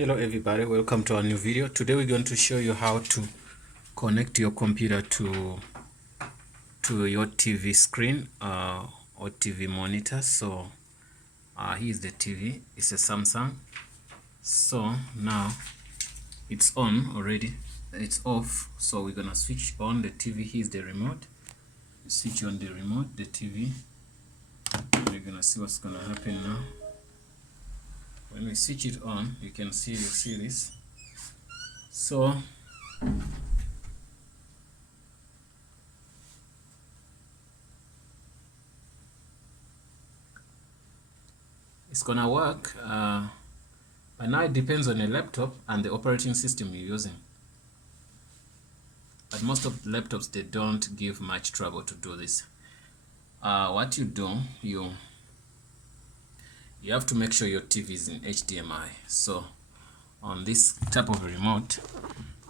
Hello everybody, welcome to our new video. Today we're going to show you how to connect your computer to your TV screen or TV monitor. So here's the TV. It's a Samsung. So now it's on already, it's off, so we're gonna switch on the TV. Here's the remote. You switch on the remote, the TV. We're gonna see what's gonna happen now. When we switch it on, you can see this. So it's gonna work, but now it depends on your laptop and the operating system you're using. But most of the laptops, they don't give much trouble to do this. What you do, you have to make sure your TV is in HDMI. So on this type of remote,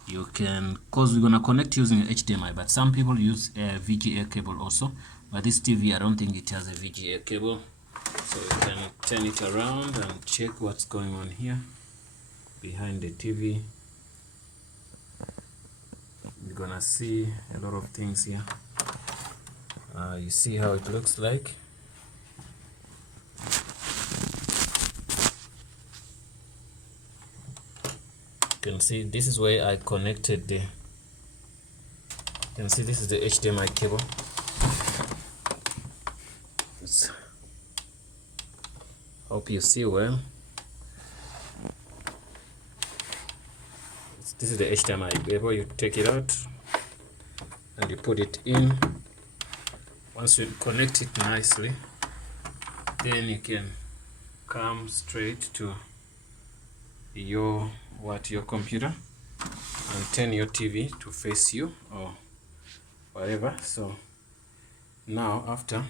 you can, because we're gonna connect using HDMI, but some people use a VGA cable also. But this TV, I don't think it has a VGA cable. So you can turn it around and check what's going on here behind the TV. You're gonna see a lot of things here. You see how it looks like. You can see this is where I connected the, you can see this is the HDMI cable. Hope you see well. This is the HDMI cable. You take it out and you put it in. Once you connect it nicely, then you can come straight to your computer and turn your TV to face you or whatever. So now after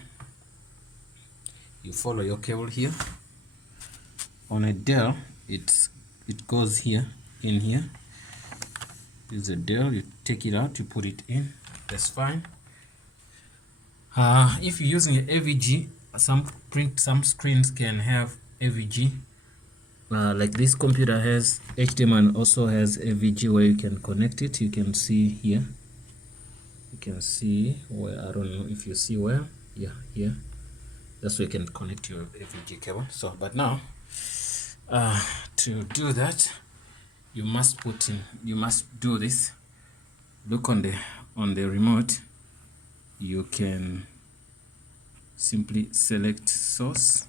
you follow your cable here, on a Dell it goes here, in here is a Dell. You take it out, you put it in, that's fine. If you're using an AVG, some screens can have AVG. Like this computer has HDMI and also has AVG where you can connect it. You can see here. You can see where, I don't know if you see where. Yeah, here. That's where you can connect your AVG cable. So, but now, to do that, you must do this. Look on the remote. You can simply select source,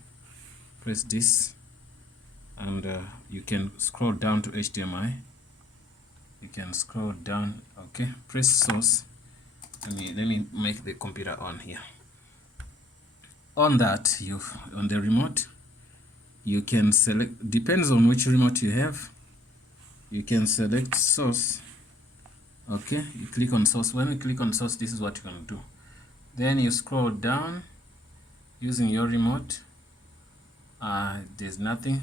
press this, and you can scroll down to HDMI. You can scroll down, okay, press source. Let me make the computer on here. On that, on the remote, you can select, depends on which remote you have, you can select source. Okay, you click on source. When you click on source, this is what you're going to do. Then you scroll down using your remote. There's nothing.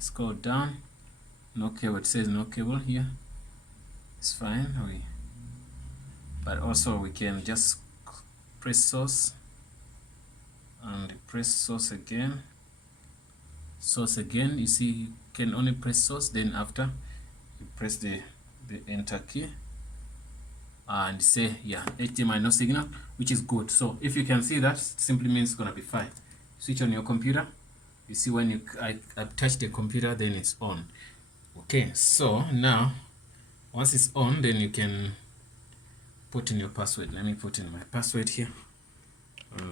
Scroll down, no cable. It says no cable here. It's fine. But also we can just press source and press source again. Source again. You see, you can only press source. Then after you press the enter key and say, yeah, HDMI no signal, which is good. So if you can see that, simply means it's gonna be fine. Switch on your computer. You see when I touch the computer, then it's on. Okay, so now once it's on, then you can put in your password. Let me put in my password here. Let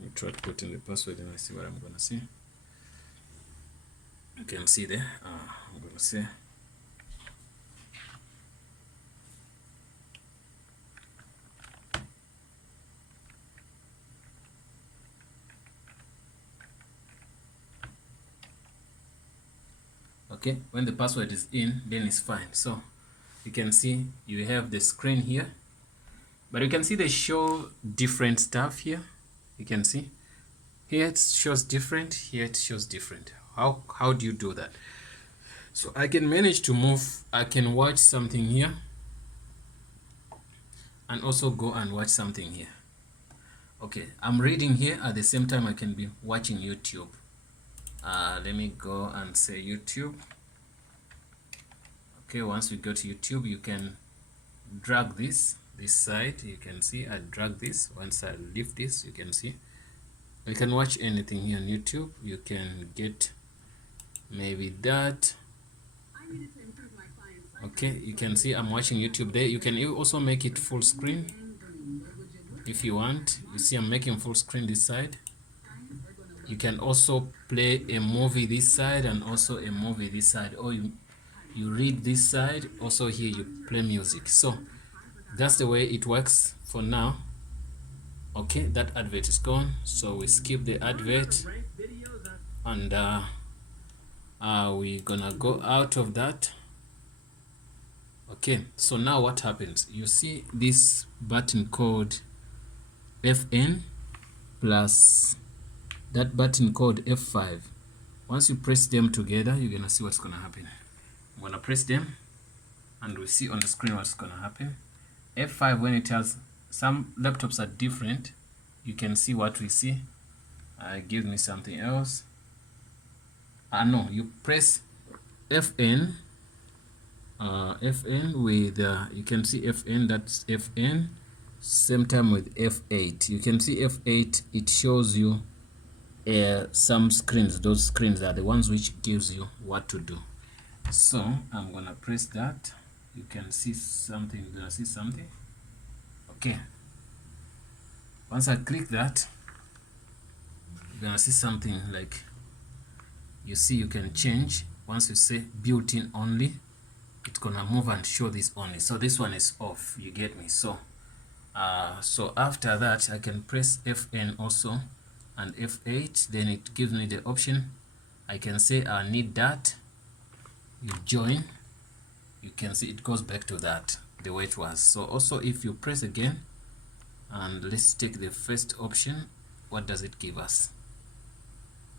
me try to put in the password and I see what I'm gonna see. You can see there. I'm gonna say okay. When the password is in, then it's fine. So you can see you have the screen here, but you can see they show different stuff here. You can see here it shows different, here it shows different. How do you do that? So I can manage to move. I can watch something here and also go and watch something here. Okay, I'm reading here at the same time I can be watching YouTube. let me go and say YouTube. Okay, once we go to YouTube, you can drag this side. You can see I drag this. Once I lift this, you can see you can watch anything here on YouTube. You can get maybe that. Okay, you can see I'm watching YouTube there. You can also make it full screen if you want. You see I'm making full screen this side. You can also play a movie this side and also a movie this side, or you read this side, also here you play music. So that's the way it works for now. Okay, that advert is gone, so we skip the advert, and we're gonna go out of that. Okay, so now what happens? You see this button called FN plus that button called F5. Once you press them together, you're gonna see what's gonna happen. I'm gonna press them and we see on the screen what's gonna happen. F5, when it has, some laptops are different, you can see what we see. Give me something else. No, you press FN, FN with you can see FN, that's FN, same time with F8. You can see F8, it shows you some screens. Those screens are the ones which gives you what to do. So I'm gonna press that. You can see something. You're gonna see something. Okay, once I click that, you're gonna see something like, you see you can change. Once you say built-in only, it's gonna move and show this only. So this one is off, you get me? So so after that I can press FN also and F8, then it gives me the option. I can say I need that, you join, you can see it goes back to that the way it was. So also if you press again, and let's take the first option, what does it give us?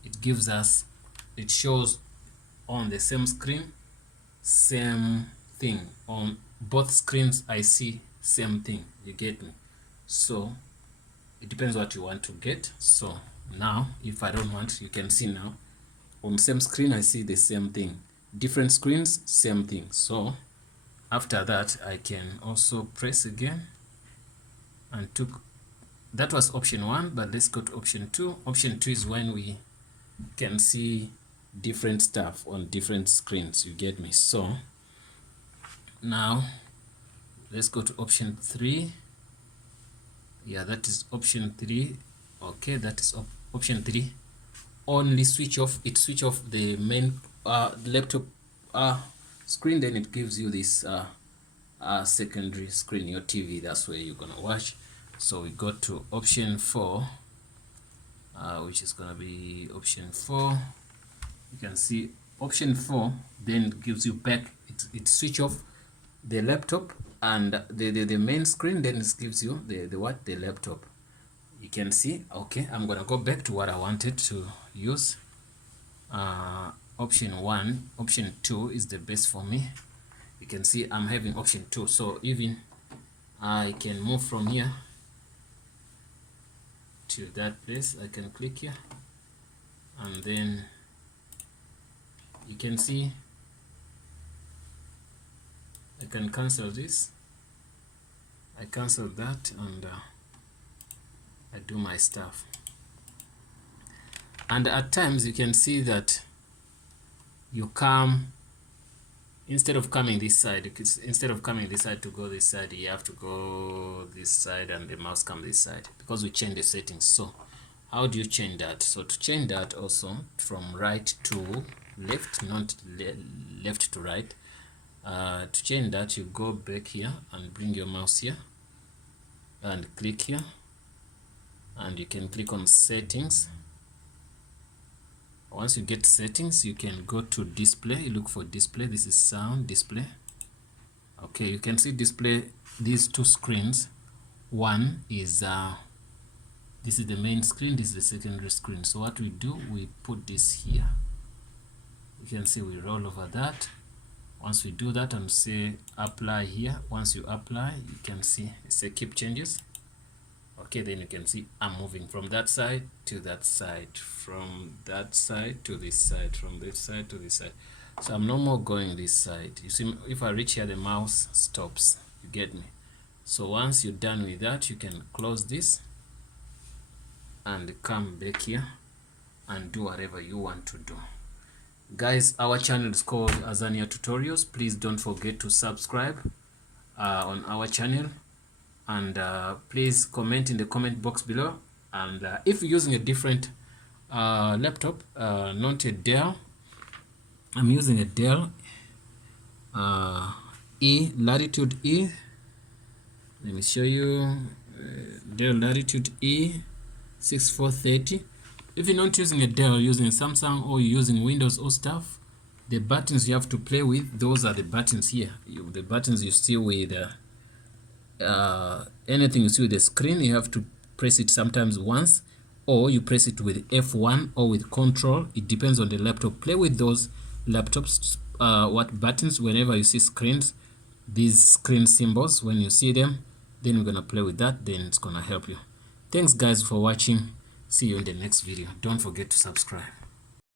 It gives us, it shows on the same screen, same thing on both screens. I see same thing, you get me? So it depends what you want to get. So now if I don't want, you can see now on same screen I see the same thing, different screens same thing. So after that I can also press again and took, that was option 1, but let's go to option 2. Option 2 is when we can see different stuff on different screens, you get me? So now let's go to option 3. Yeah, that is option 3. Okay, that is option 3. Only switch off, it switch off the main laptop screen, then it gives you this secondary screen, your TV, that's where you're gonna watch. So we go to option 4, which is gonna be option 4. You can see option 4 then it gives you back, it switch off the laptop and the main screen, then it gives you the laptop. You can see. Okay, I'm gonna go back to what I wanted to use. Option 1, option 2 is the best for me. You can see I'm having option 2, so even I can move from here to that place. I can click here and then you can see I can cancel this. I cancel that and I do my stuff. And at times you can see that you come, instead of coming this side, instead of coming this side to go this side, you have to go this side and the mouse comes this side because we change the settings. So how do you change that? So to change that also, from right to left, not left to right, to change that, you go back here and bring your mouse here and click here, and you can click on settings. Once you get settings, you can go to display, you look for display. This is sound display. Okay, you can see display these two screens. One is this is the main screen, this is the secondary screen. So what we do, we put this here. You can see we roll over that. Once we do that and say apply here, once you apply, you can see it say keep changes. Okay, then you can see I'm moving from that side to that side, from that side to this side, from this side to this side. So I'm no more going this side. You see, if I reach here, the mouse stops. You get me? So once you're done with that, you can close this and come back here and do whatever you want to do. Guys, our channel is called Azania Tutorials. Please don't forget to subscribe on our channel, and please comment in the comment box below. And if you're using a different laptop, not a Dell, I'm using a Dell Latitude E. Let me show you Dell Latitude E 6430. If you're not using a Dell, using a Samsung, or you're using Windows or stuff, the buttons you have to play with, those are the buttons here. The buttons you see with anything you see with the screen, you have to press it sometimes once, or you press it with F1 or with Control. It depends on the laptop. Play with those laptops, what buttons, whenever you see screens, these screen symbols, when you see them, then we're gonna play with that, then it's gonna help you. Thanks guys for watching. See you in the next video. Don't forget to subscribe.